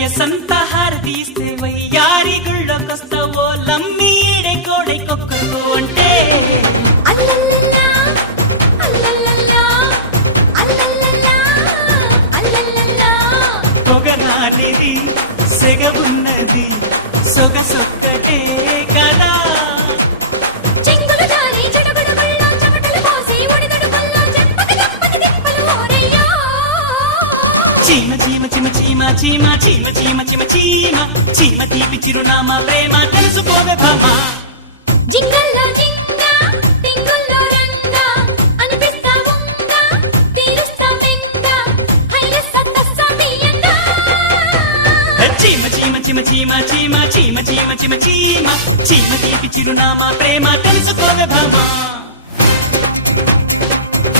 వయసంతా హారతీస్తే వయ్యారి గుళ్ళకొస్తావో లమ్మి ఈడే కోడై కొక్కో అంటే అల్లల్లల్లా, అల్లల్లల్లా, అల్లల్లల్లా, అల్లల్లల్లా. పొగనానేది సెగవున్నది సొగసొక్కటే కదా. చెంగులు జారి చెడుగుడు గుళ్ళ చెమటలు పోసి ఒడిదుడు గుళ్ళ చెంపక చెంపక తిప్పలు ఓరయ్యా. చీమ చీమ చీమ చీమ చీమ చీమ చీమ చీమ చీమ చీమ తీపి చిరునామా ప్రేమ తెలుసుకోవే భామా. జింగల్లో జింగ టింగుల్లో రంగ అనిపిస్తా ఉంగ తీరుస్తా మెంగ హైలెస్స తస్సమియంగా. చీమ చీమ చీమ చీమ చీమ చీమ చీమ చీమ చీమ చీమ తీపి చిరునామా ప్రేమ తెలుసుకోవే భామా.